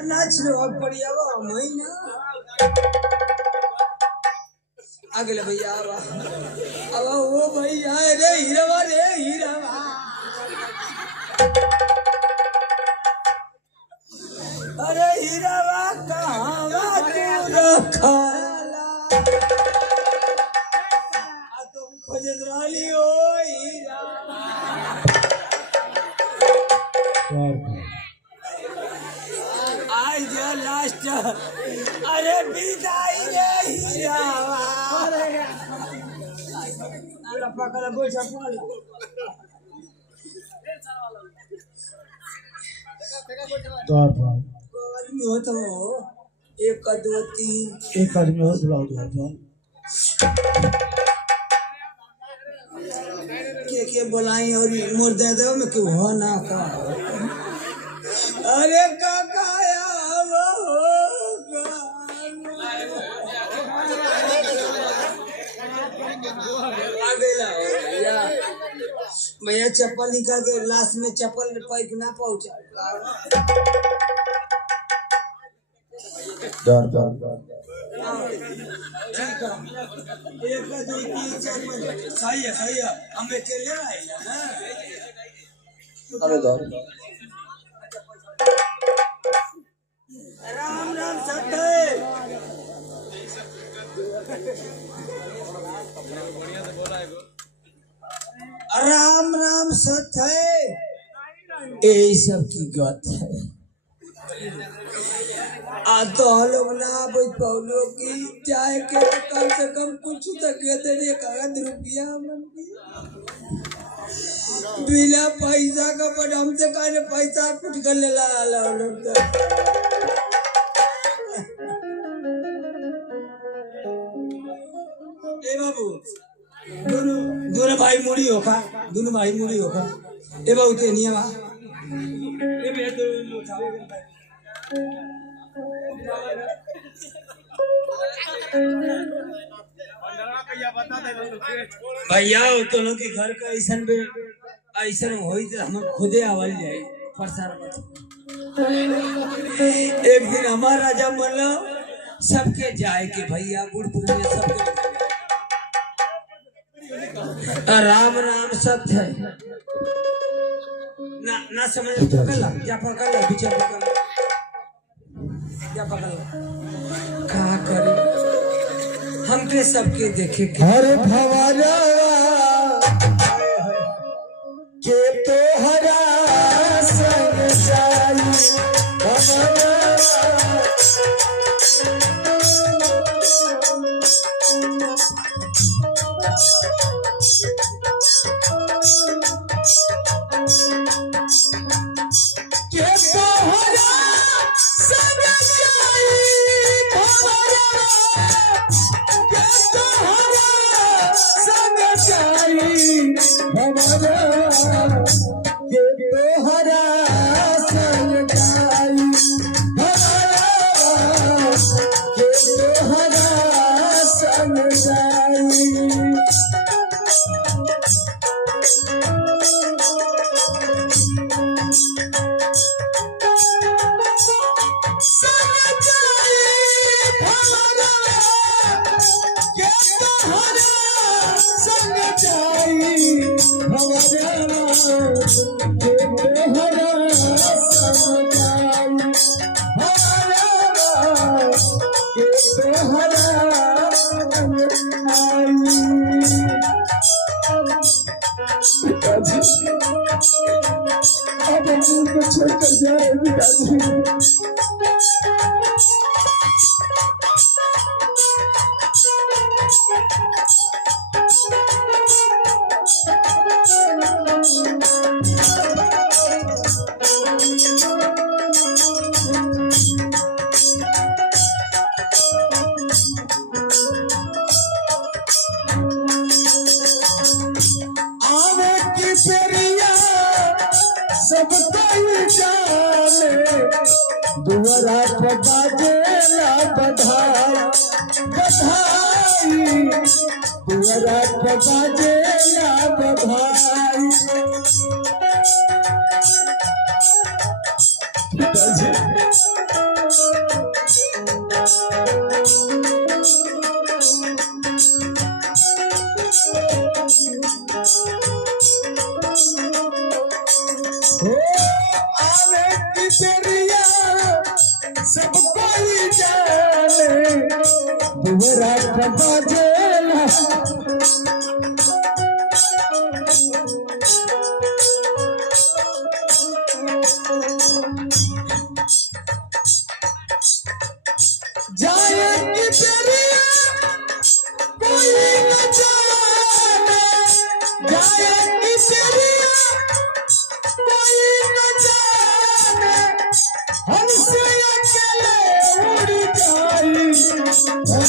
बढ़िया महीना अगले भैया अब वो भैया रे हीरावा अरे हीरावा कहाँ रखा तुम खोजत रही हो हीरा आज लास्ट अरे विदाई रे हीरावा अरे पकड़ गोचा पाल आदमी हो तो एक दो तीन एक आदमी हो बुलाओ दो के बुलाई और मोर दे दो मैं क्यों हो ना का अरे काका भैया चप्पल निकाल के लास्ट में चप्पल पैक ना पहुंचा ठीक है एक दो तीन चार पाँच सही है हमें चले आए राम राम सत्य राम राम सत्य यही सब की गत है तो लोग ना पौलो की चाहे के कम से कम कुछ तक रुपया बिना पैसा का पर हमसे कहने पैसा कुछ कर ले ला लोग ए बाबू दोनों भाई मुड़ी होगा दोनों भाई मुड़ी होगा ए बाबू ते नहीं है ए बे दो उठाओ भैया तो लोग के घर का ऐसा हो हम खुदे आवाज जाए प्रसार एक दिन हमारा राजा बोला सबके जाए के भैया बुढ़ बुढ़िया सबके राम राम सत्य है ना समझ पकड़ क्या पकड़ पीछे पकड़ क्या पकड़ कहा करे हमके सबके देखे हर भवारा के तो हरा संग दुआरा पे बाजे ला बधाई दुआरा पे बाजे ला बधाई पे बाजेला जाएंगी तेरिया कोई न जाने जाएंगी तेरिया कोई न जाने हमसे अकेले उड़ जाई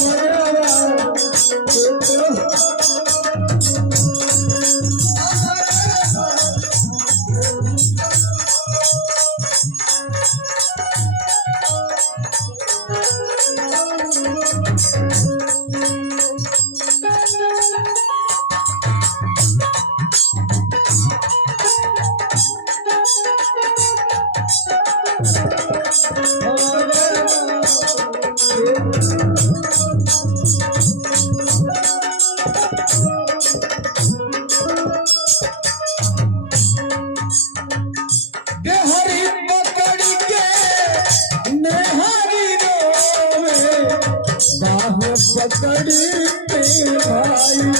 हरी पकड़ के नेहारी रोवे बाह पकड़ के भाई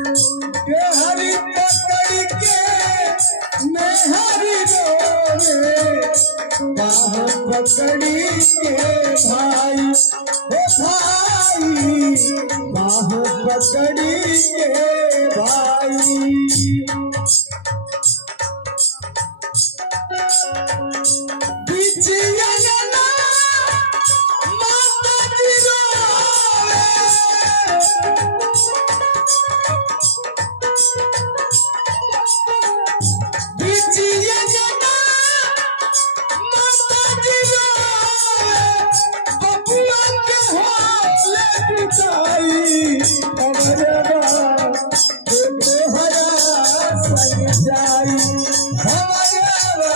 हरी पकड़ के नेहारी रोवे बाह पकड़ी के भाई ओ भाई बाह पकड़ी के भाई बिचिया ना माता दी रोवे बिचिया ना माता दी रोवे बबुआ के हाले पिटाई अमरवा तोहरा संग जाई अमरवा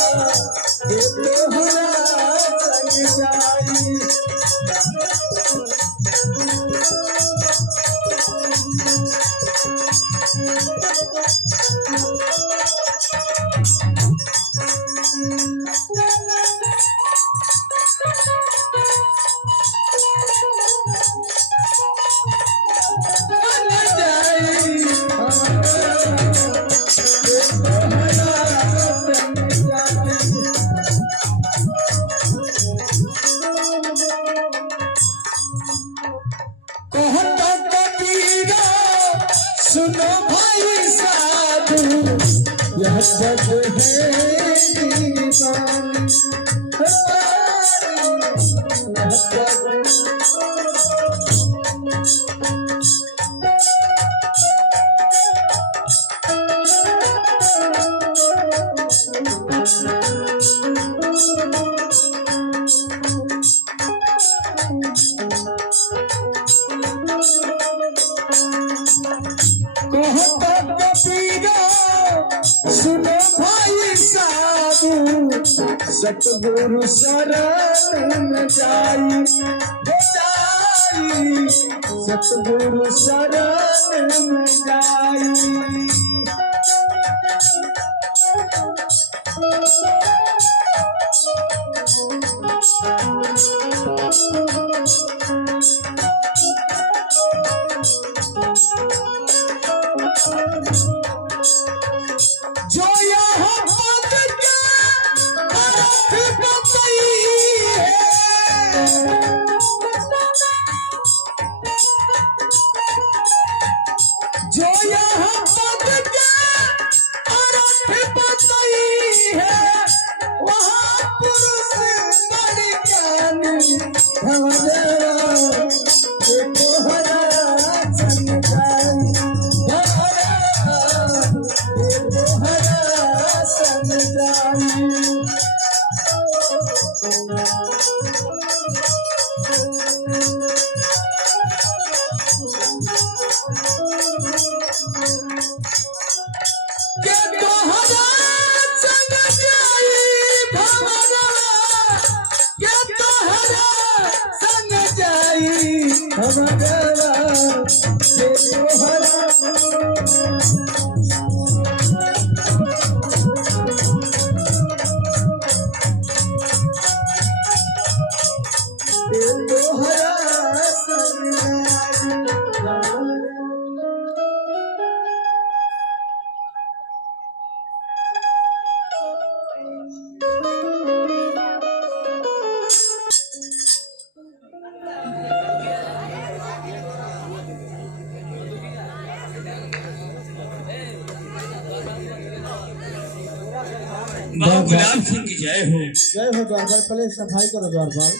तोहरा संग जाई सुनो भाई साधु यह सब है ईमान सुनो भाई साधु सतगुरु शरण में जाई सतगुरु शरण में जाई जो यहाँ पद के अर्थ बताई है जो यहाँ पद के अर्थ बताई है वहाँ पुरुष बड़ी ज्ञानी भवदेवा तोहरा संग जाई के तोहरा संग जाई बाबा गुलाब सिंह की जय हो। जय हो द्वारपाल। पहले सफाई करो द्वारपाल।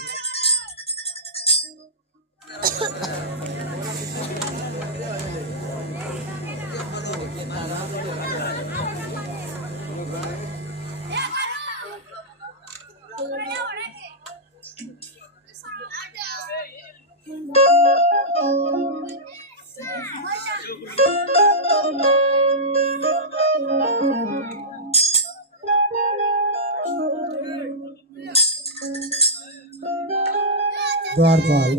द्वारपाल।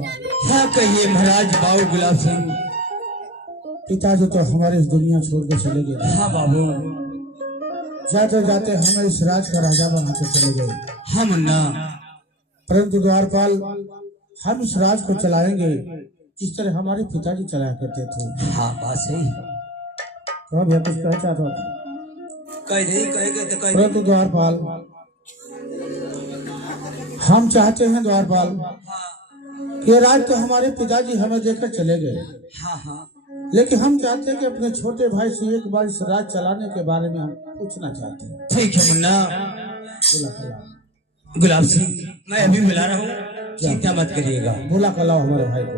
हाँ कहिए महाराज। बाबू गुलाब सिंह पिताजी तो हमारे इस दुनिया छोड़ के चले गए। हाँ बाबू। जाते जाते हमें इस राज का राजा बना के चले गए। हाँ मुन्ना। परंतु द्वारपाल हम इस राज को चलाएंगे जिस तरह हमारे पिताजी चलाया करते थे। हाँ बात सही। तो भैया कुछ कह चाहता था। कह नहीं कहेगा तो कह नहीं। परंतु द्वारपाल हम चाहते हैं द्वारपाल ये राज तो हमारे पिताजी हमें देकर चले गए। हाँ हाँ। लेकिन हम चाहते हैं कि अपने छोटे भाई से एक बार इस राज चलाने के बारे में हम पूछना चाहते हैं। ठीक है मुन्ना। गुलाब सिंह मैं अभी बुला रहा हूँ, चिंता मत करिएगा। बुला कर लाओ हमारे भाई को।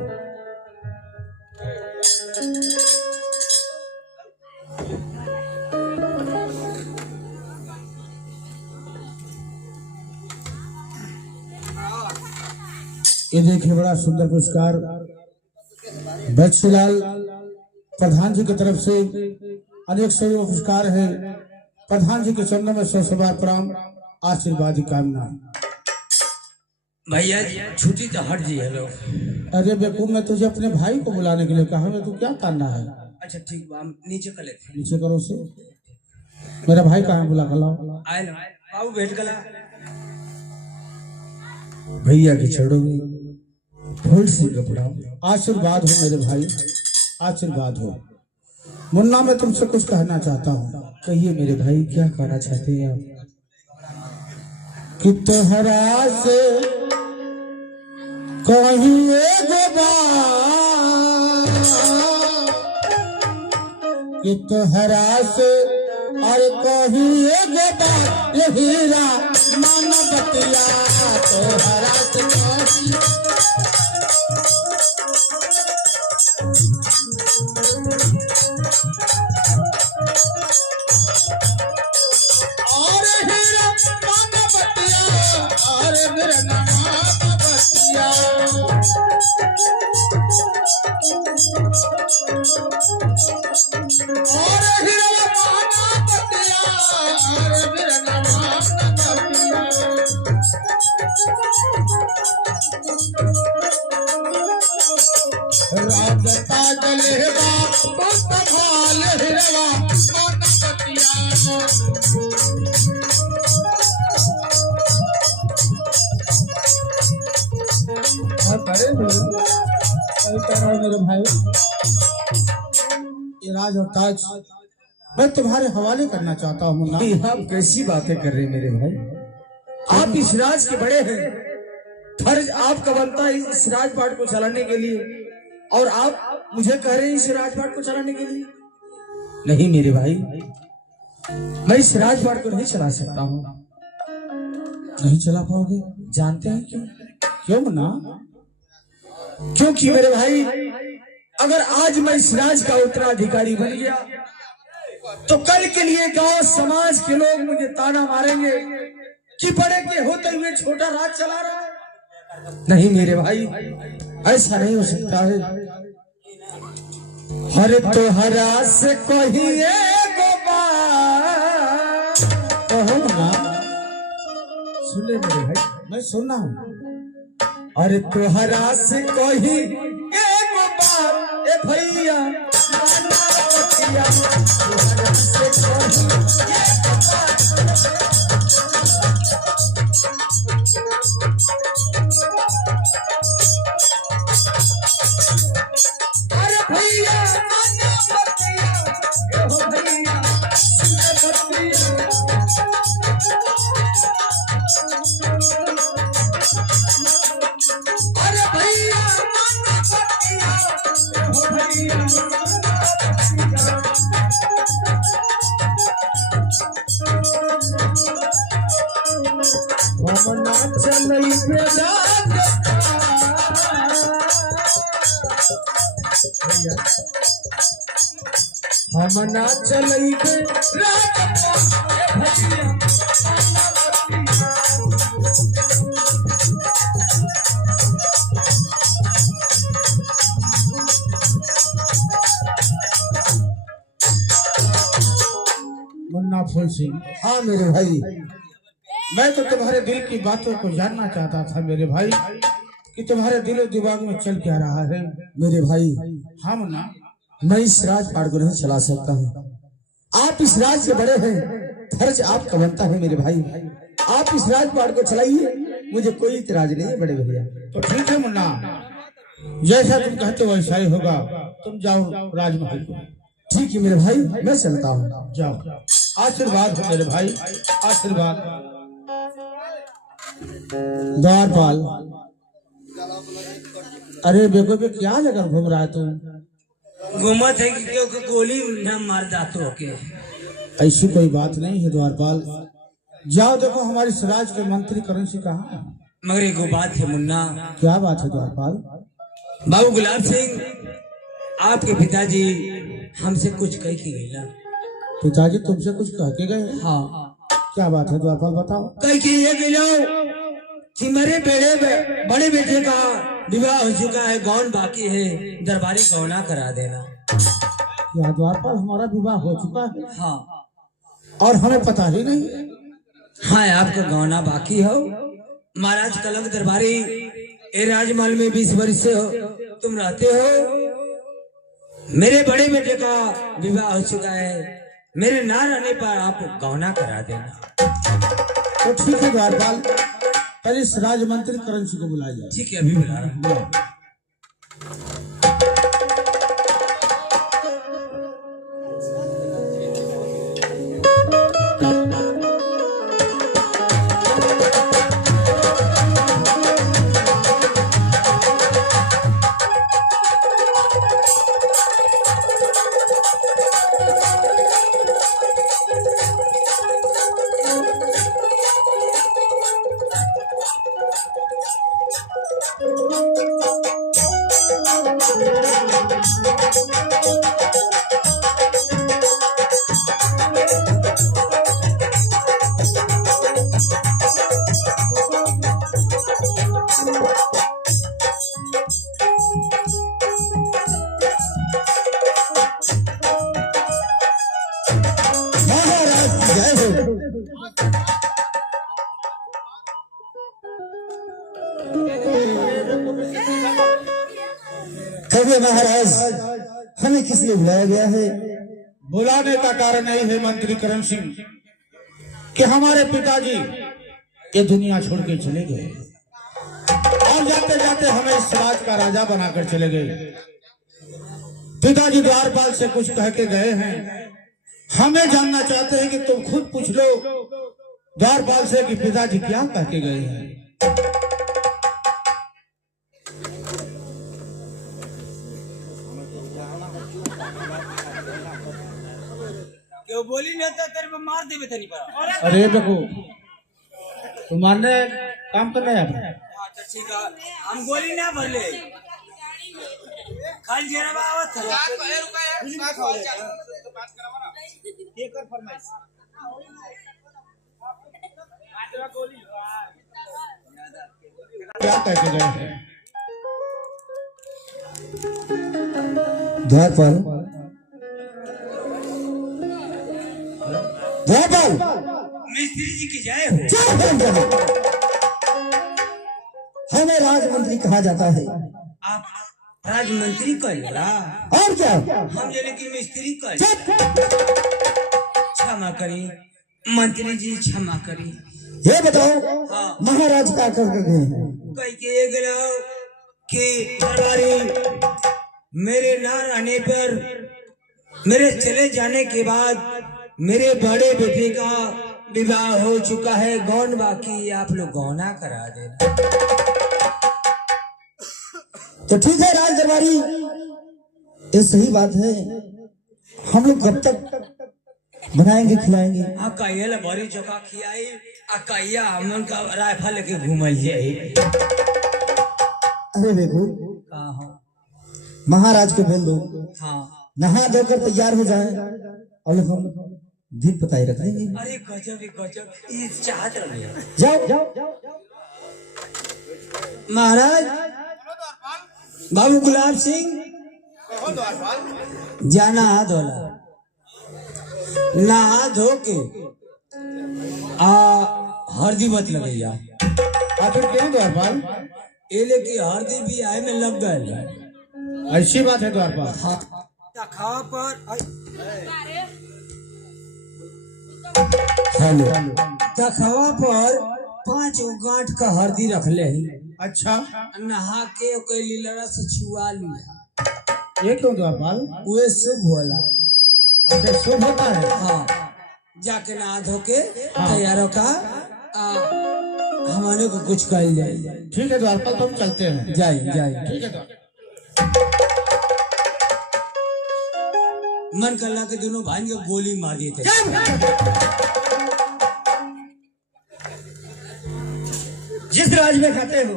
ये देखिए बड़ा सुंदर पुरस्कार बच्चूलाल प्रधान जी की तरफ से अनेक सही पुरस्कार है। प्रधान जी के चरणों में 100 बार प्रणाम, आशीर्वाद की कामना। भैया छुट्टी तो हट जी है लोग। अरे बेकूफ मैं तुझे अपने भाई को बुलाने के लिए कहा, मैं तू क्या करना है। अच्छा ठीक है, हम नीचे कर लेते हैं। नीचे करो उसे। मेरा भाई कहाँ है, बुला कर लाओ। आए बाबू भेंट कला। भैया के चरणों में फूल से कपड़ा। आशीर्वाद हो मेरे भाई, आशीर्वाद हो। मुन्ना मैं तुमसे कुछ कहना चाहता हूँ। कहिए मेरे भाई, क्या कहना चाहते हैं आप? कि तोहरा से कहिए कि तोहरा से और कहिए हीरा मन बतिया तोहरा से मेरे भाई ये राज और ताज मैं तुम्हारे हवाले करना चाहता हूँ। आप कैसी बातें कर रहे हैं मेरे भाई? आप इस राज के बड़े हैं, फर्ज आपका बनता है इस राजपाट को चलाने के लिए, और आप मुझे कह रहे हैं इस राजपाट को चलाने के लिए? नहीं मेरे भाई, मैं इस राजपाट को नहीं चला सकता हूँ। नहीं चला पाओगे? जानते हैं क्यों? क्यों मुन्ना? क्योंकि मेरे भाई अगर आज मैं इस राज का उत्तराधिकारी बन गया तो कल के लिए गांव समाज के लोग मुझे ताना मारेंगे कि बड़े के होते हुए छोटा राज चला रहा है। नहीं मेरे भाई, ऐसा नहीं हो सकता है। हरे तो हरा से कहिए कहो ना। सुने मेरे भाई, मैं सुनना हूँ। अरे तोहरा से कही एक बार ए भैया माना बतिया, तोहरा से कही एक बार। अरे भैया माना बतिया, ए हो भैया सुन बतिया। अरे भैया माना बतिया, ओ भैया माना बतिया। चलई के रात भजिया मुन्ना फूल सिंह, हाँ मेरे भाई, मैं तो तुम्हारे दिल की बातों को जानना चाहता था मेरे भाई कि तुम्हारे दिल और दिमाग में चल क्या रहा है। मेरे भाई हाँ मुन्ना, मैं इस राजपाट को नहीं चला सकता हूँ। आप इस राज के बड़े हैं, फर्ज आपका बनता है मेरे भाई। आप इस राजपाट को चलाइए, मुझे कोई इतराज नहीं है बड़े भैया। तो ठीक है मुन्ना, जैसा तुम कहते हो वैसा ही होगा। तुम जाओ राजमहल को। ठीक है मेरे भाई, मैं चलता हूँ। जाओ, आशीर्वाद हो मेरे भाई, आशीर्वाद। द्वारपाल, अरे बेगो बे क्या जगह घूम रहा है तुम? घूमत है कि क्योंकि गोली न मार जातो के। ऐसी कोई बात नहीं है द्वारपाल। जाओ देखो हमारी स्वराज के मंत्री करण सिंह कहाँ है। मगर एक बात है मुन्ना, क्या बात है द्वारपाल? बाबू गुलाब सिंह, आपके पिताजी हमसे कुछ कह के गई ना। पिताजी तुमसे कुछ कह के गए? हाँ, क्या बात है द्वारपाल, बताओ। कह के ये गए कि मेरे बड़े बेटे का विवाह हो चुका है, गौन बाकी है, दरबारी गौना करा देना। क्या द्वारपाल हमारा विवाह हो चुका है? हाँ और हमें पता ही नहीं। हाँ, आपका गौना बाकी हो। महाराज कलंक दरबारी ए राजमहल में 20 वर्ष से हो तुम रहते हो। मेरे बड़े बेटे का विवाह हो चुका है, मेरे ना रहने पर आप गौना करा देना। तो ठीक है द्वारपाल, पहले इस राज मंत्री करण सिंह को बुलाइए। ठीक है, अभी बुला रहा हूँ। कभी महाराज, हमें किस लिए बुलाया गया है? बुलाने का कारण यही है मंत्री करण सिंह कि हमारे पिताजी ये दुनिया छोड़ के चले गए और जाते जाते हमें इस राज का राजा बनाकर चले गए। पिताजी द्वारपाल से कुछ कह के गए हैं। हमें जानना चाहते हैं कि तुम खुद पूछ लो द्वारपाल से कि पिताजी क्या कह के गए हैं। क्यों बोली नहीं था, तेरे पे मार देवे तनी पर। अरे देखो, तुम्हारे काम करना है अपना। अच्छा ठीक है, हम गोली ना भर ले, खाली जेरा आवत है। क्या कह के गए हैं? द्वारपाल, द्वारपाल, मिस्त्री जी की जय हो। हमें राजमंत्री कहा जाता है। आप राजमंत्री कहेला, और क्या? हम जने की मिस्त्री कहे। क्षमा करी मंत्री जी, क्षमा करी। ये बताओ, हाँ, महाराज क्या कर गए हैं? कह के ये गलो कि दरबारी मेरे ना रहने पर, मेरे चले जाने के बाद मेरे बड़े बेटे का विवाह हो चुका है, गौन बाकी, आप लोग गौना करा देना। तो ठीक है राज दरबारी, ये सही बात है। हम लोग कब तक बनाएंगे खिलाएंगे? कहिए बड़ी चौका खियाई, कहिया हमन का राइफल लेके घूमल जाए। अरे देखो, का हो? महाराज को बोल दो हाँ, नहा धोकर तैयार हो जाए और हम दिन बताए रख देंगे। अरे गजब ही गजब, ये चाहत रहे। जाओ जाओ महाराज बाबू गुलाब सिंह जाना हाथ धोला, नहा धो के हल्दी मत लगैया। आखिर क्यों द्वारपाल? एले की हल्दी भी आए में लग गए। ऐसी बात है द्वारपाल। खावा पर हेलो तखवा पर 5 गांठ का हल्दी रख ले, अच्छा, नहा के ओके लीलरा से छुआ लिया, ये क्यों द्वारपाल? वे शुभ होला। अच्छा, शुभ होता है। हाँ, जाके नहा धो के तैयार होका हमारे को कुछ कही जाए। ठीक है द्वारपाल, तो हम चलते हैं। जाए जाए। ठीक है द्वारपाल। मन करला के दोनों भाई को गोली मार दिए थे। जिस राज में खाते हो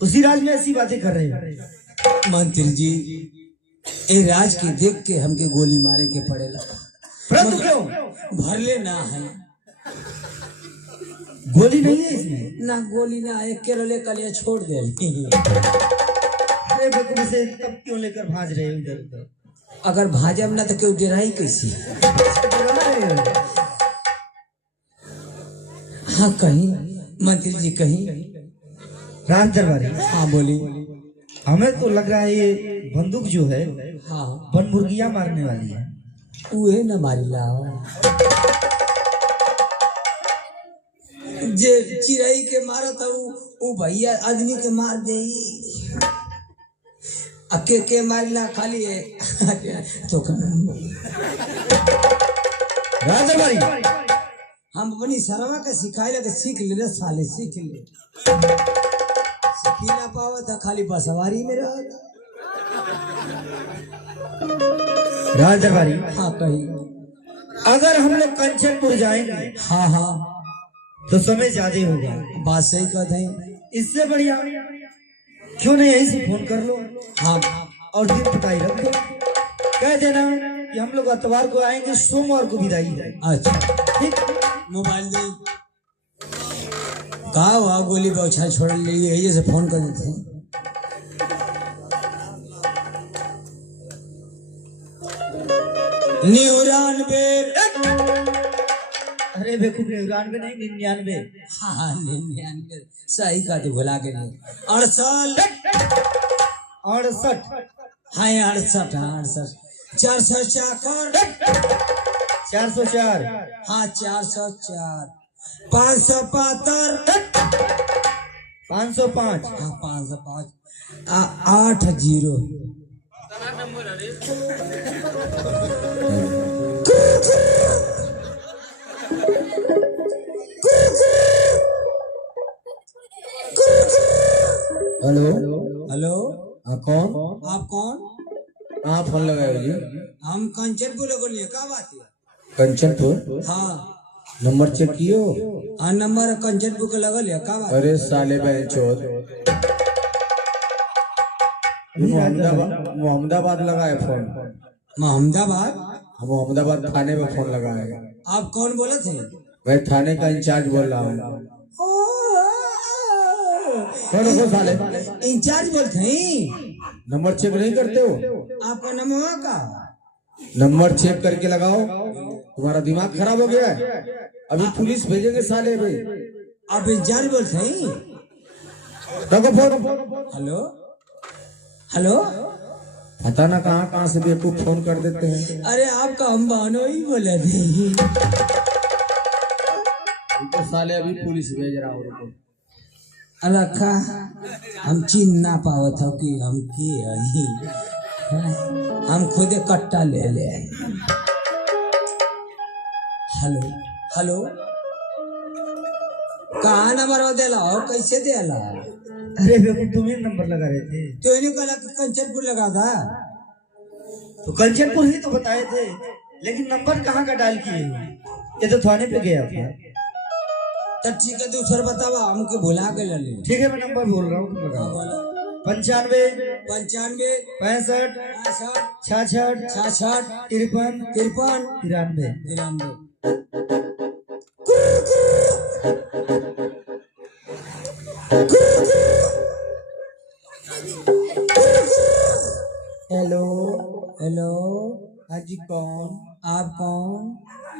उसी राज में ऐसी बातें कर रहे हो। मंत्री जी, ए राज के देख के हमके गोली मारे के पड़ेला, परंतु क्यों? भरले ना है, गोली नहीं है इसमें। ना गोली ना है, केरले कलिया छोड़ दे। अरे बेकुब से तब क्यों लेकर भाज रहे हो इधर उधर? अगर भाजम ना तो क्यों डराई कैसी? हाँ कहीं मंत्री जी कहीं। राज दरबारी, हाँ बोली। हमें तो लग रहा है ये बंदूक जो है हाँ वन मुर्गियां मारने वाली है। उहे न मारी ला जे चिड़ई के मारा था वो भैया आदमी के मार दे। के मारिला खाली है तो राज दरबारी, हम अपनी सरवा के सिखाए लगे, सीख ले साले, सीख ले। सीखी ना पावा था, खाली बसवारी में रह। राज दरबारी, हाँ कही। अगर हम लोग कंचनपुर जाएंगे हाँ हाँ तो समय ज्यादा होगा। बात सही कहते हैं। इससे बढ़िया क्यों नहीं यहीं से फोन कर लो हाँ और दिन पटाई रख दो। कह देना कि हम लोग इतवार को आएंगे, सोमवार को विदाई है। अच्छा, ठीक। मोबाइल दे। कहा वहाँ गोली बौछा छोड़ ले, यही से फोन कर देते हैं। निहुरानवे। अरे बेकूफ, 99 नहीं 99। हाँ 99 सही का तो भुला के नहीं। 68 68। हाँ 68 68 404 404। हाँ 404 575 505। हाँ 505 80। हेलो हेलो, कौन? आप कौन? कहाँ फोन लगाए जी? हम कंचनपुर बोलिए, क्या बात है? कंचनपुर? हाँ नंबर चेक कियो? हाँ नंबर कंचनपुर का लगल है, क्या बात? अरे साले बहन चोद, मोहम्मदाबाद लगाए फोन। मोहम्मदाबाद? मोहम्मदाबाद थाने में फोन लगाए। आप कौन बोले थे? मैं थाने का इंचार्ज बोल रहा हूँ। साले इंचार्ज बोलते हैं? नंबर चेक नहीं करते हो? आपका नंबर का नंबर चेक करके लगाओ। तुम्हारा दिमाग खराब हो गया है? अभी पुलिस भेजेंगे साले भाई। आप इंचार्ज बोलते हैं? रखो फोन। हेलो हेलो, पता ना कहाँ से बेवकूफ फोन कर देते हैं। अरे आपका हम बहनों ही बोले थे। तो साले अभी पुलिस भेज रहा हूँ। रखा हम चिन ना पावत हो कि हम के हई, हम खुदे कट्टा ले ले। हेलो हेलो, कहाँ नंबर देला हो, कैसे देला? अरे बेवकूफ, तुम ही नंबर लगा रहे थे। तो इन्हें कहा कि कंचनपुर लगा था। तो कंचनपुर ही तो बताए थे, लेकिन नंबर कहाँ का डायल किए? ये तो थाने पे गया था। तब ठीक है, दूसरा बतावा, हमको भुला के ले ले। ठीक है, मैं नंबर बोल रहा हूँ, तुम लगाओ। बोला 95 95 65 65 66 66 53 53 93 93। हेलो हेलो, हाँ जी कौन? आप कौन?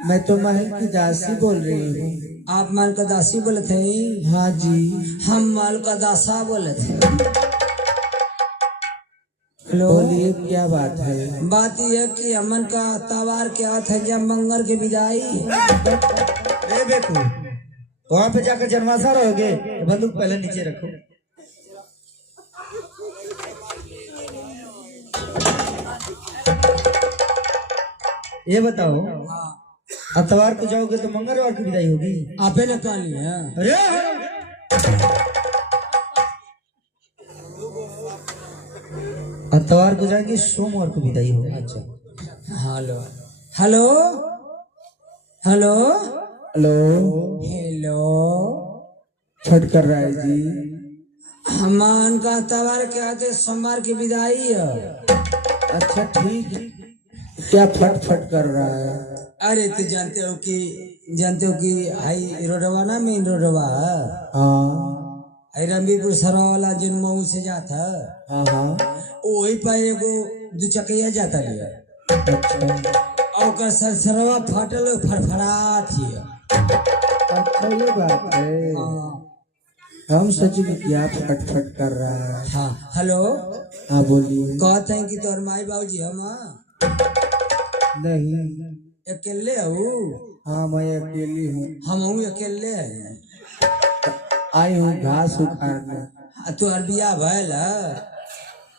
मैं तो महल की दासी बोल रही हूँ। आप माल का दासी बोले थे? हाँ जी। हम माल का दासा बोले थे। हेलो, बोलिए क्या बात है? बात यह है कि अमन का तवार क्या था जब मंगर के विदाई। रे बेकू, वहाँ पे जाकर जनवासा रहोगे? ये बंदूक पहले नीचे रखो। ये बताओ, अतवार को जाओगे तो मंगलवार की विदाई होगी? आपे ने कहा लिया। अरे अतवार को जाएंगे, सोमवार को विदाई होगी। अच्छा, hello hello hello hello hello, Chhath कर रहा है जी। हमान का तवार क्या थे सोमवार की विदाई है। अच्छा ठीक, क्या फट फट कर रहा है? अरे तो जानते हो कि हाई रोडवा ना, मेन रोडवा हाँ हाई रंबीपुर सरा वाला जिन मऊ से जाता हाँ हाँ। वही पर एगो दू चकिया जाता लिया। अच्छा और ओकर सरसरवा फाटल फड़फड़ात हिय। अच्छा ये बात है। हाँ हम सोचे कि क्या फट फट कर रहा है। हाँ, हेलो, हाँ बोलिए। कहते हैं कि तोर माई बाबूजी हम नहीं, अकेले हूँ। हाँ मैं अकेली हूँ। हम अकेले हैं। आई हूँ घास उखाड़ने। तू बिया भैल?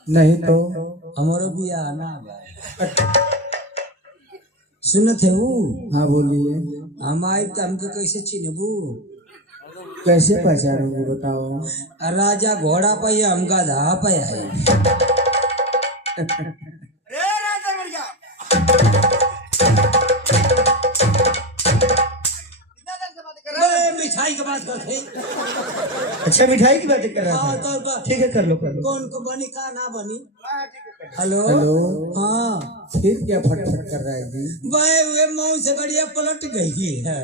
नहीं तो हमारो बिया ना भैल। सुनत है वो? हाँ बोलिए। हम आई तो हमके कैसे चिन्हबू? कैसे पहचानोगे बताओ? राजा घोड़ा पे है, हम गधा पे है। मिठाई की बात करते। अच्छा मिठाई की बातें कर रहा हाँ था। तो ठीक है कर लो कर लो। कौन को बनी का ना बनी? हेलो हेलो हाँ, फिर क्या फट फट कर रहा है जी? भाई वे मऊ से गड़िया पलट गई है।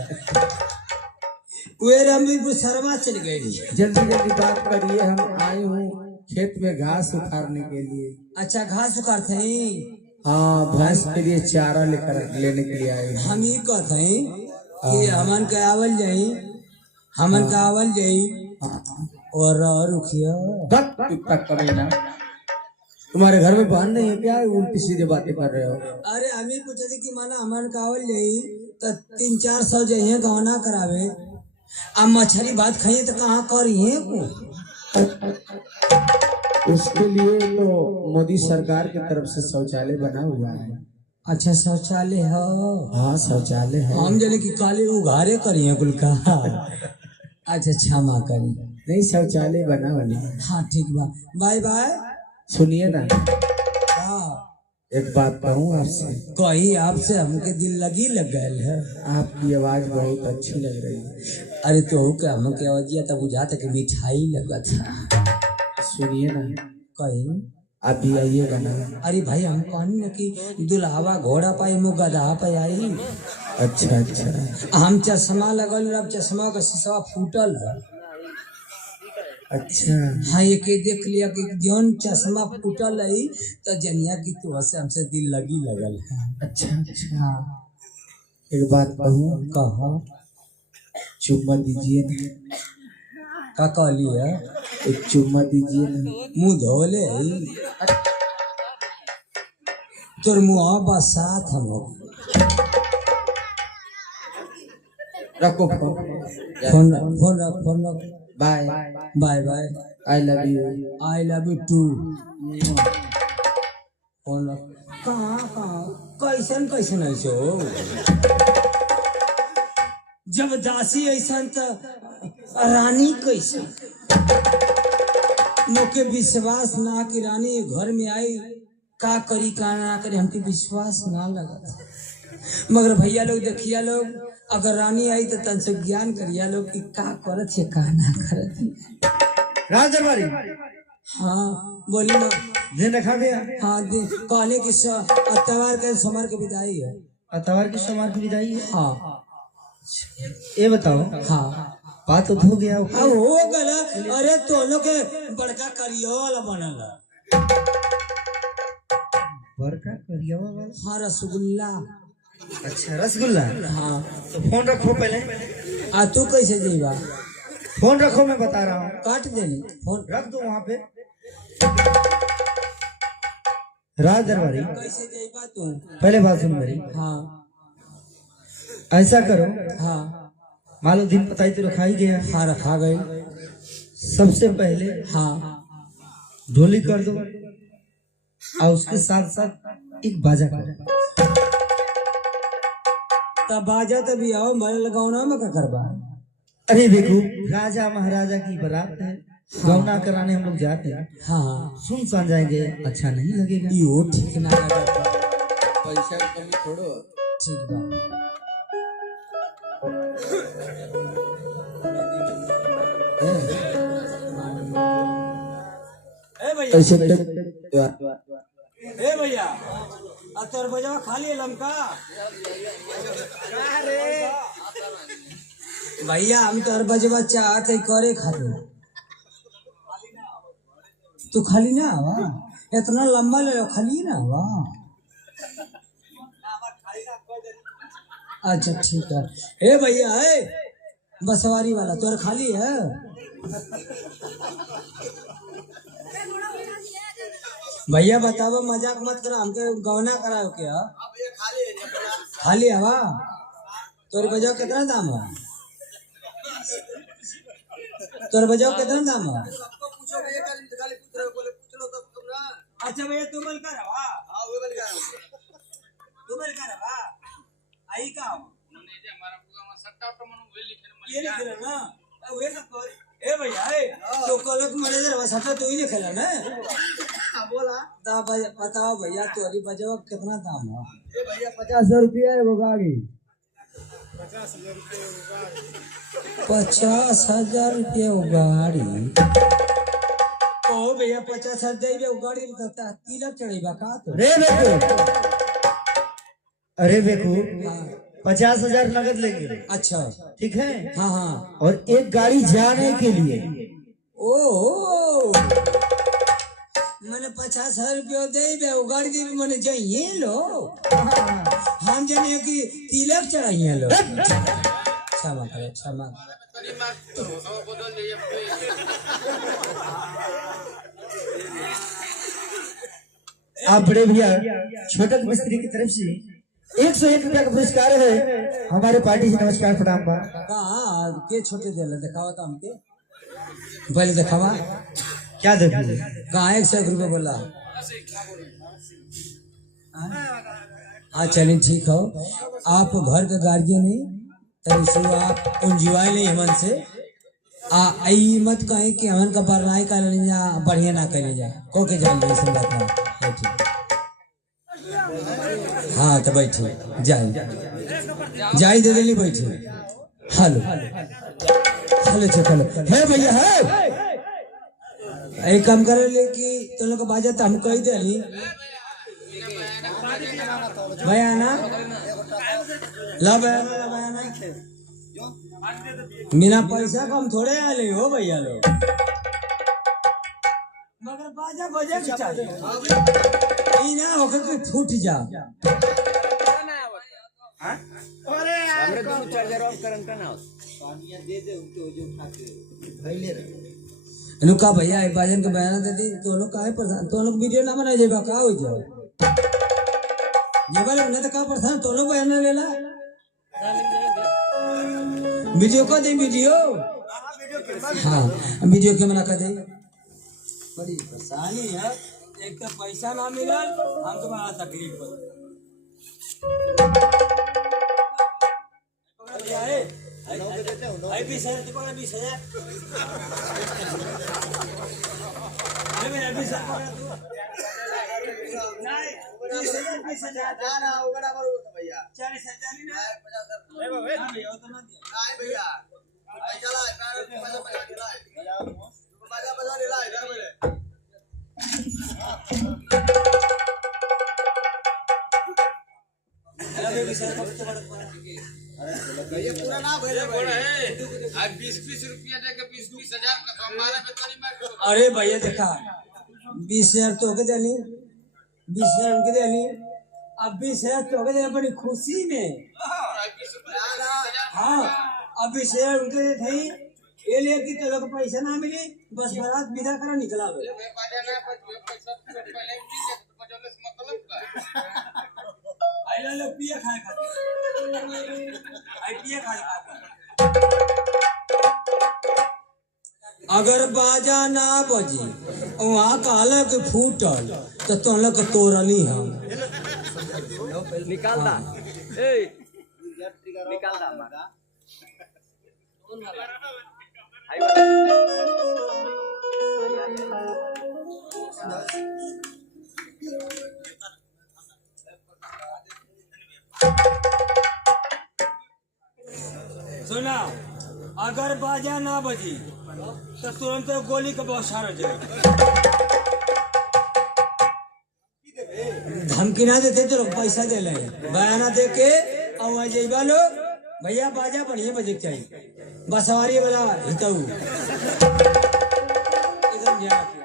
वे रंबीपुर शर्मा चल गई। जल्दी जल्दी बात करिए, हम आए हूँ खेत में घास उखाड़ने के लिए। अच्छा, घास उखाड़ते हैं? हाँ भैंस के लिए चारा लेने के लिए आए हैं। हम ये कहते हैं कि हमन का आवल जाई, हमन का आवल जाई और रुखिया। इतना कमीना, तुम्हारे घर में बहन नहीं है क्या? उल्टी सीधे बातें कर रहे हो। अरे हम ही पूछे थे कि माना हमन का आवल जाई तो 300-400 जाइए गहना करावे। अब मछली भात खाइए तो कहाँ करिए को? उसके लिए तो मोदी सरकार की तरफ से शौचालय बना हुआ है। अच्छा, शौचालय है? हाँ शौचालय है। हम जने की काले उघारे करिए कुल का। अच्छा, क्षमा करी। नहीं शौचालय बना वाली। हाँ ठीक बा, बाय बाय। सुनिए ना, हाँ एक बात कहूँ आपसे। कही आपसे हमके दिल लग गए है। आपकी आवाज बहुत अच्छी लग रही है। अरे तो क्या हमके आवाजिया तब बुझाता कि मिठाई लगा था। सुनिए ना, कहीं अभी आइएगा ना? अरे भाई हम कहनी ना कि दुल्हावा घोड़ा पाई मु गधा पे आई। अच्छा अच्छा हम चश्मा लगल, अब चश्मा का शीशा फूटल है। अच्छा। हाँ ये के देख लिया कि जौन चश्मा फूटल है तो जनिया की तो से हमसे दिल लगल है। अच्छा अच्छा। हाँ एक बात कहूँ? कहा, चुम्मा दीजिए ना। का कहली है? एक चुम्मा दीजिए ना। मुँह धोले तोर मुँह बसात हम। रखो फोन रख। Bye bye bye. I love you. I love you too. Phone रख। कहाँ कैसन ऐसे हो? जब दासी ऐसा तो रानी कैसे? मोके विश्वास ना कि रानी घर में आई, का करी का ना करी हमके विश्वास ना लगा। मगर भैया लोग देखिया लोग, अगर रानी आई तो तन से ज्ञान करिया लोग कि का करत है का ना करत। राज दरबारी हाँ बोली ना। दिन रखा गया। हाँ कहले कि अतवार के समर के विदाई है। अतवार की समार की विदाई है। हाँ ये बताओ, हाँ बात तो हो गया। अब हो गला। अरे दोनों के बड़का करियो वाला बनल है। बड़का करिया वाला। हाँ रसगुल्ला। अच्छा रसगुल्ला। हाँ तो फोन रखो पहले। आ तू कैसे जेबा? फोन रखो, मैं बता रहा हूँ। काट देनी फोन। रख दो वहाँ पे। राज दरबारी, कैसे जेबा तू? पहले बात सुन मेरी। हाँ ऐसा करो, हाँ मान लो दिन पताई तो रखा ही गया। हाँ रखा गई। सबसे पहले हाँ ढोली कर दो और उसके साथ साथ एक बाजा करो। तब बाजा तभी आओ मन लगाओ ना मैं क्या करबा। अरे देखो, राजा महाराजा की बारात है, गौना कराने हम लोग जाते हैं। हाँ सुनसान जाएंगे, अच्छा नहीं लगेगा। यो ठीक ना लगा। पैसा की कमी छोड़ो। ठीक बा। ए भैया ए भैया तोर बजावा खाली लमका। भैया हम तोर बजवा चाहते करे खातिर। तू खाली ना हवा इतना लंबा ले लो, खाली ना हवा। अच्छा ठीक है। ए भैया ए बसवारी वाला तोर खाली है? भैया बताओ, मजाक मत करो, हमके गौना कराओ क्या? खाली हवा। तोर बजाओ कितना दाम है? तोर बजाओ कितना दाम है? अच्छा भैया तू बोल कर हवा। तू बोल कर हवा आई का ये लिखल ना वे सब। ए भैया ए तो कलक मैनेजर वसता तो ही लिखल ना। बोला ता बताओ भैया तोरी बजाओ कितना दाम है? ए भैया 50,000 रुपया है वो गाड़ी। 50,000 रुपया वो गाड़ी। ओ भैया 50,000 दे वो गाड़ी रहता तिलक चढ़ेबा का तो? रे बेकू, अरे बेकू, 50,000 नगद लेंगे। अच्छा ठीक है। हाँ हाँ। और एक गाड़ी जाने के लिए। ओ मैंने 50,000 रुपया दे वो गाड़ी दी मैंने जाइए लो। हम जाने कि तिलक चढ़ाइए लो। क्षमा करो क्षमा। आप बड़े भैया छोटक मिस्त्री की तरफ से 101 रुपया का पुरस्कार है हमारे पार्टी से। नमस्कार प्रणाम बा। कहाँ के छोटे दे दिखावा था हमके पहले दिखावा। क्या देखोगे? कहाँ 101 रुपया बोला? हाँ चलिए ठीक हो। आप घर के गार्जियन नहीं तभी आप एंजॉय नहीं हमन से आई मत कहें कि हमन का बरनाई कर ले जा बढ़िया ना कर जा को के जान ले बात ना बैठिए। हाँ तो बैठिए जाई दे देनी बैठिए। हेलो हेलो चेक हेलो है भैया है एक काम करे ले कि तुम लोग बाजा तो हम कही दे भैया ना ला बयाना बिना पैसा कम थोड़े आले हो भैया लोग। मगर बाजा बजे के चाहिए ई ना होके कोई फूट जा। अरे यार चार्जर ऑफ करन का ना दे दे उनको जो खाते भइले रहे। लुका भैया एक बाजन के बयाना दे दी तो लोग काहे परेशान तो लोग वीडियो ना बना जेबा का हो जाए जेबा लोग ना तो का परेशान तो लोग बयाना लेला वीडियो को दे वीडियो। हाँ वीडियो कैमरा का दे। बड़ी परेशानी है एक तो पैसा ना मिला हमको बड़ा तकलीफ है। आई 20,000 ती पकड़ा 20,000 अरे मेरा 20,000 पकड़ा तू नहीं 20,000 ना उगड़ा करो भैया 40,000 ना 50,000 ए बाबा हां भैया तो ना दिया नहीं भैया पैसा ला पैसा दिला बाजा बजा ले ला इधर मेरे ये पूरा ना भइले आज 20-20 रुपया दे के 20-20 हजार का हमारा पे तो नहीं मार। अरे भैया देखा 20,000 तो के देनी 20,000 उनके देनी अब 20,000 तो के देनी बड़ी खुशी में। हाँ अब 20,000 उनके थे ये लिए कि तो लोग पैसा ना मिली बस बारात विदा करा निकला गए। आइला लोग पिए खाए खाते आई पिए खाए खाते। अगर बाजा ना बजी वहाँ काला के फूटल तो तुम लोग तोड़नी हम निकाल दा ए निकाल दा हमारा सुना अगर बाजा ना बजी तो तुरंत गोली का बौछार हो जाए। धमकी ना देते तो लोग पैसा दे ले बयाना दे के और वहाँ जेबा लोग भैया बाजा बढ़िया बजे के चाहिए बस सवारी वाला हिताऊ एकदम ध्यान रखिए।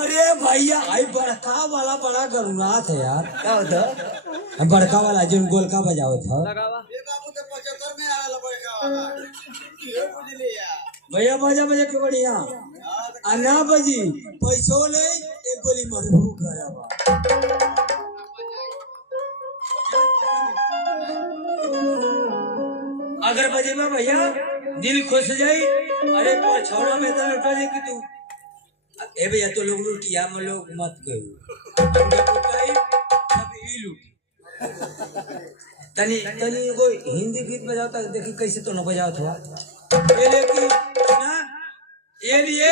अरे भैया आई बड़का वाला बड़ा गरुनाथ है यार। क्या होता बड़का वाला जो गोलका बजाओ था लगावा ये बाबू तो 75 में आला बड़का वाला ये बुझ लिया भैया बाजा बजे के बढ़िया आ ना बजी पैसो ले एक गोली मारू करावा। अगर बजे में भैया दिल खुश हो जाई अरे पर छोड़ा में तो लौटा दे कि तू ए भैया तो लोग लुटिया में लोग मत कहो अब ई लूट तनी तनी कोई हिंदी गीत बजाता देखी कैसे तो न बजाओ था ये लेकिन ना ये लिए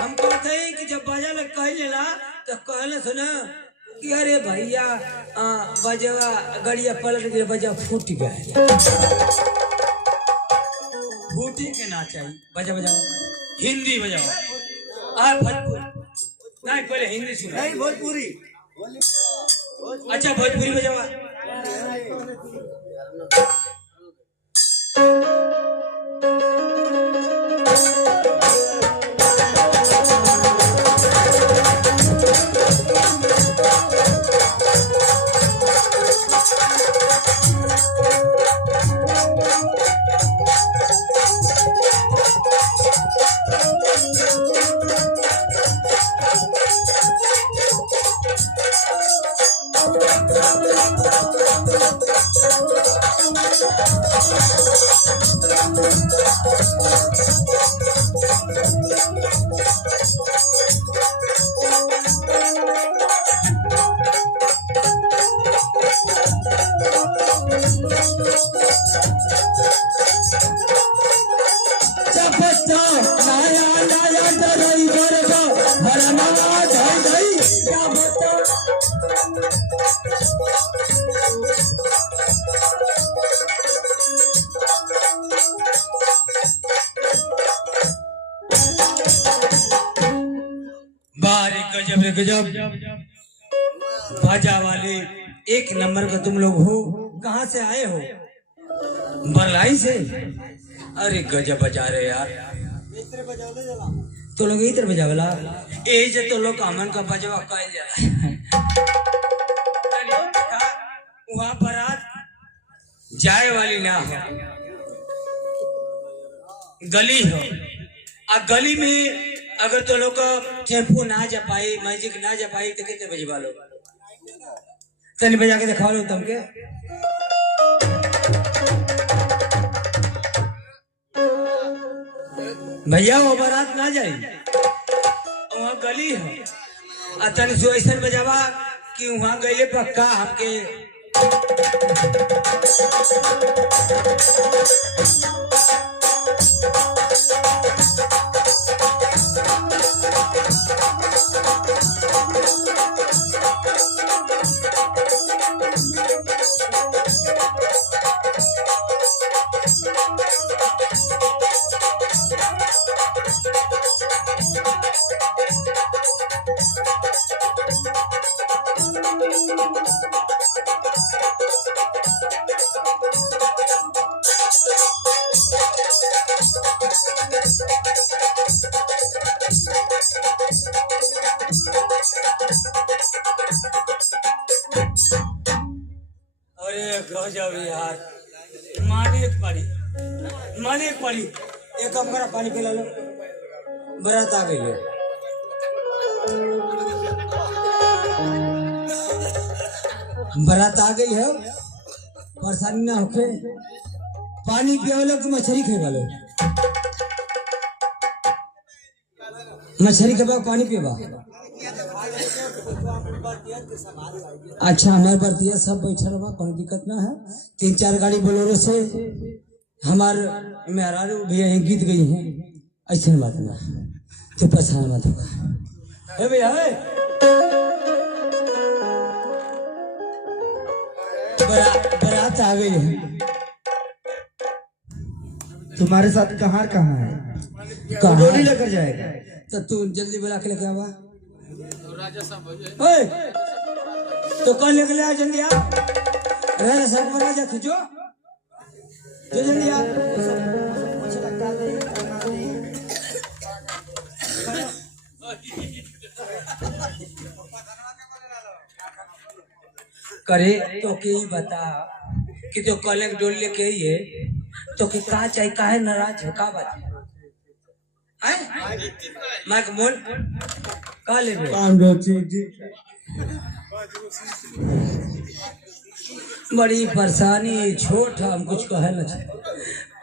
हम कहते हैं कि जब बाजा लग कह लेला तो कहले सुना कि अरे भैया बजवा गड़िया पलट गया बजा फूट गया फूटी के ना चाहिए बजा बजाओ हिंदी बजाओ आ भोजपुरी नहीं पहले हिंदी सुना नहीं भोजपुरी अच्छा भोजपुरी बजावा गजब रे गजब बाजा वाले एक नंबर का तुम लोग हो। कहाँ से आए हो? बरलाई से। अरे गजब बजा रहे यार। तो लोग इधर बजावला ए जे तो लोग अमन का बजवा कहल जाला। वहाँ बारात जाए वाली ना हो, गली हो। आ गली में अगर तो लोग टेम्पो ना जा पाई, मैजिक ना जा पाई तो कितने बजवा लो? तनी बजा के दिखा लो तुमके। भैया वो बारात ना जाए, वहाँ गली है। तनी सो ऐसा बजावा कि वहाँ गईले पक्का हमके अरे यार माने एक पड़ी एक कप करा पानी पिला लो बरात आ गई है बरात आ गई है परेशानी ना होके पानी पिया लो तो मछली खेवा लो मछली के बाद पानी पिएगा अच्छा हमारे बर्तिया सब बैठल बा कोई दिक्कत ना है 3-4 गाड़ी बोलेरो से हमार मेहरारू भैया यहीं गीत गई हैं ऐसे बात ना तो परेशान मत होगा भैया बारात आ गई है तुम्हारे साथ कहाँ है कहाँ डोली लेकर जाएगा तो तू जल्दी बुला के लेके आवा राजा साहब हो जाए ओए तो कल निकले आ जल्दी आ अरे सब बना जा जो जल्दी आ करे तो के ही बता कि तो कल एक डोली लेके आई है तो कि कहा चाहिए काहे नाराज है का बात है मैं बोल का ले बड़ी परेशानी छोट हम कुछ कहे न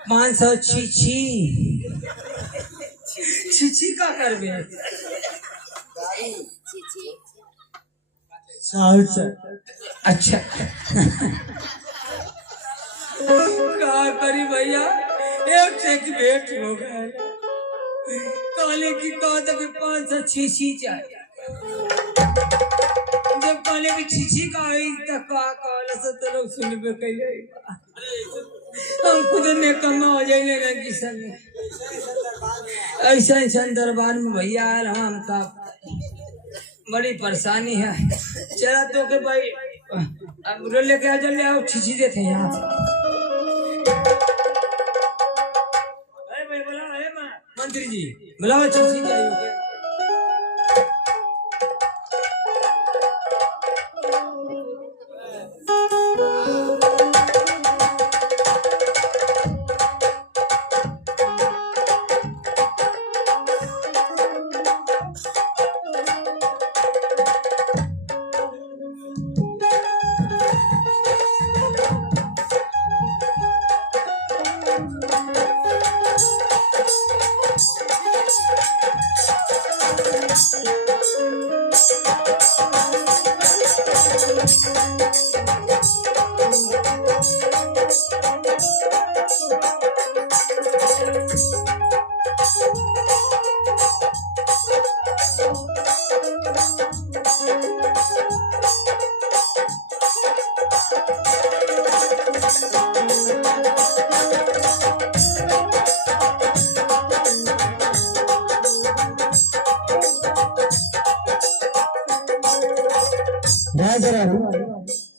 500 छी का करबे अच्छा का करी भैया एक से एक भेंट हो गया काले की कहा था कि 500 छी चाहिए जब काले की छी का आई तक काला से तो लोग सुनबे कैले हम खुद ने कमा हो जाए ना किसान ऐसा दरबार में भैया हम का बड़ी परेशानी है चला तो के भाई अब रोल लेके आ जल्दी आओ छी देते हैं यहाँ मंत्री जी बुलाओ छी चाहिए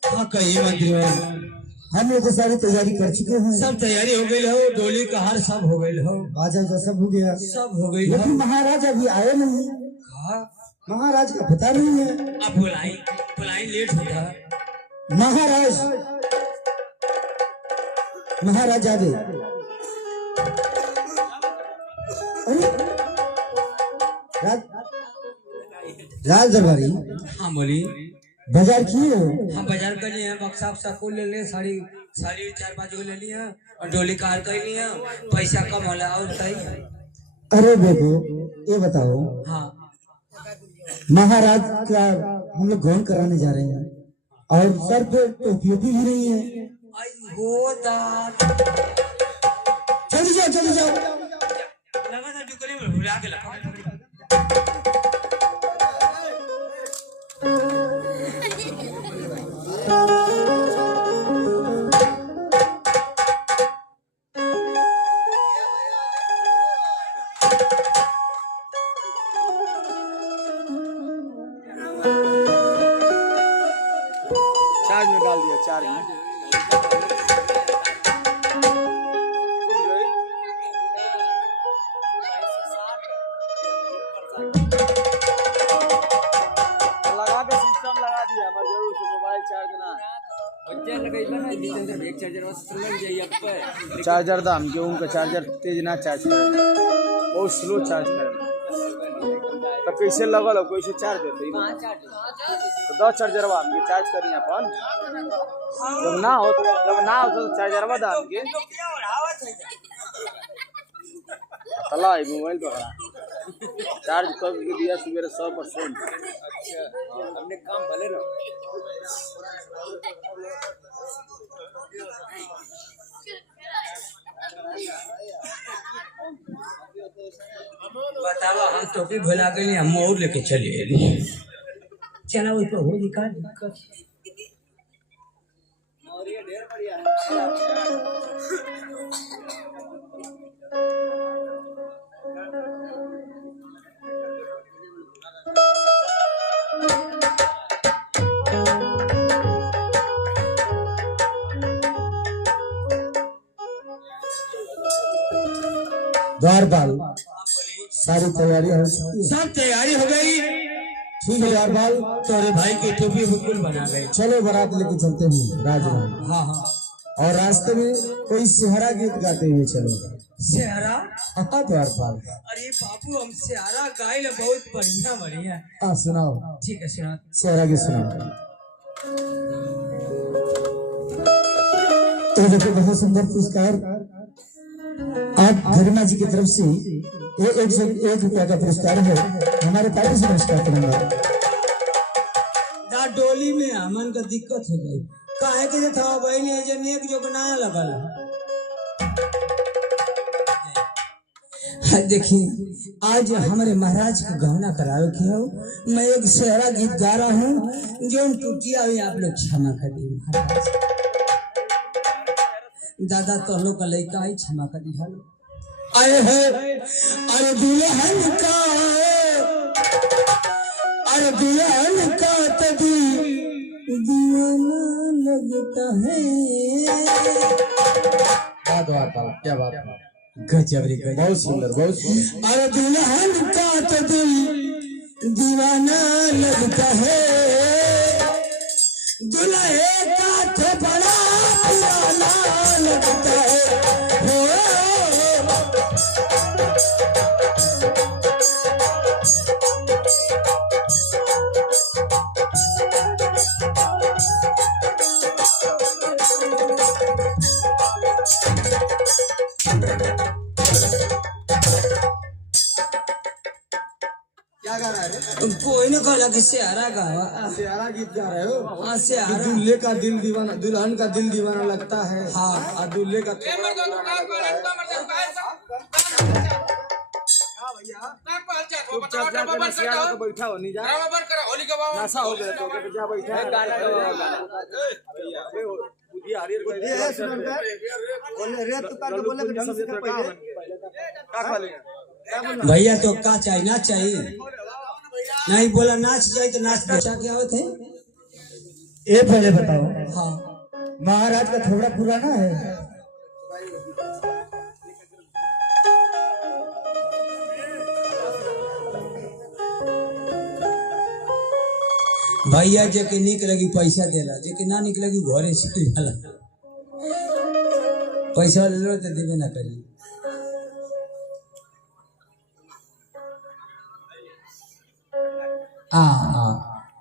हाँ कहिए मंत्री हम लोग तो सारी तैयारी कर चुके हैं सब तैयारी हो गई हो डोली का हार सब हो गई हो बाजा का सब हो गया सब हो गई लेकिन महाराज अभी आए नहीं हाँ महाराज का पता नहीं है अब बुलाई लेट होता महाराज आ गए राज दरबारी हाँ बोली बाजार किए हो हम बाजार कर लिए हैं बक्सा वक्सा को ले लिए साड़ी 4-5 को ले लिए और डोली कार कर लिए पैसा कम होला और बताइए अरे बेबो ये बताओ हाँ महाराज का हम लोग गौन कराने जा रहे हैं और सर पे टोपी भी नहीं है आई हो दाद चली जाओ लगा था दुकान में भुला के लगा चार्ज में डाल दिया चार्ज में लगा के सिस्टम लगा दिया हमारे जरूर से मोबाइल चार्ज ना बच्चे लगे ना एक चार्ज चार्जर लग जाइए आप पे। चार्जर दाम के उनका चार्जर तेज ना चार्ज करे, बहुत स्लो चार्ज करे। तो कैसे लगल हो, कैसे चार्ज होते तो 10 चार्जरवा हमके चार्ज करी अपन। जब ना हो तो चार्जरवा दाम के तला मोबाइल पर चार्ज कर दिया सवेरे 100%। हमने काम भले ना बतावा, हम टोपी भुला गए, हम और लेके चले अली। चला वो तो हो जी का दिक्कत। और ये ढेर बढ़िया है। द्वारपाल, सारी तैयारी हो चुकी है? सब तैयारी हो गई। ठीक है द्वारपाल, तोरे भाई की टोपी बिल्कुल बना गए। चलो बारात लेके चलते हैं राजमहल। हाँ हाँ, और रास्ते में कोई सिहरा गीत गाते हुए चलो। सेहरा। हाँ द्वारपाल, अरे बाबू, हम सेहरा गाइल बहुत बढ़िया बढ़िया। हाँ सुनाओ। ठीक है, सुना। सिहरा गीत सुनाओ। तो देखो, बहुत सुंदर पुरस्कार आप गरिमा जी की तरफ से एक रुपया का पुरस्कार है। हमारे पार्टी से नमस्कार करेंगे। दा डोली में हमन का दिक्कत हो गई, काहे के था भाई ने जे नेक जोगना लगल। देखिए, आज हमारे महाराज को गहना करावे के हो। मैं एक सेहरा गीत गा रहा हूँ, जो टूटिया हुई आप लोग क्षमा कर दी महाराज। दादा तो लोग का लड़का ही क्षमा कर दी। हेलो आए है, अरे दुल्हन का, अरे दुल्हन का तभी दीवाना लगता है। क्या बात है, गजब रे गजब, बहुत सुंदर, बहुत सुंदर। अरे दुल्हन का तो दिल दीवाना लगता है, दुल्हे का तो बड़ा पुराना लगता है। हो क्या गा रहा है? कोई ने कहा कि सेहरा गावा। सिहरा गीत गा रहे हो? हाँ सेहरा। दूल्हे का दिल दीवाना, दुल्हन का दिल दीवाना लगता है। हाँ, और दूल्हे का बैठा हो नहीं जा नशा हो गया तो जा बैठा है। गाना भैया तो का चाहिए, नाच चाहिए। नहीं बोला नाच चाहिए तो नाच दशा क्या होते हैं। ये पहले बताओ, हाँ, महाराज का थोड़ा पुराना है? भैया जे के निक लगी पैसा देला, जे के ना निक लगी घरे से जाला। पैसा ले लो तो देवे ना करी।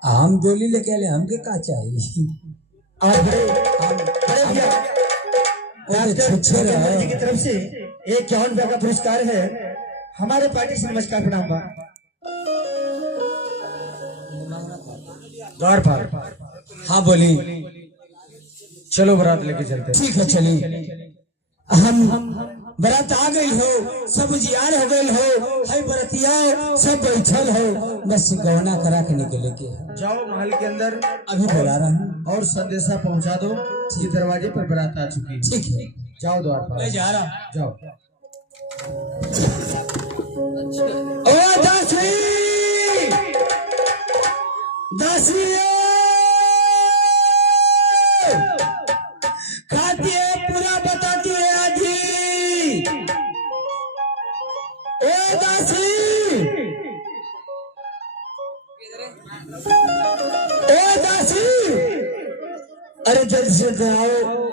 हम डोली लेके आले, हमके का चाहिए। आप बड़े जी की तरफ से 51 रुपया का पुरस्कार है। हमारे पार्टी से नमस्कार प्रणाम बा। द्वार पर, हाँ बोली। चलो बारात लेके चलते हैं। ठीक है, चलिए। हम बरात आ गई हो, सब जियार हो गई हो, है बरतिया सब बैठल हो, बस गहना करा के निकले के है। जाओ महल के अंदर, अभी बुला रहा हूँ। और संदेशा पहुंचा दो कि दरवाजे पर बारात आ चुकी है। ठीक है, जाओ द्वार पर, मैं जा रहा। जाओ। ओ दासी, दासी खाती है, पूरा बताती है आजी। ओ दासी, ओ दासी, अरे जल्दी से आओ।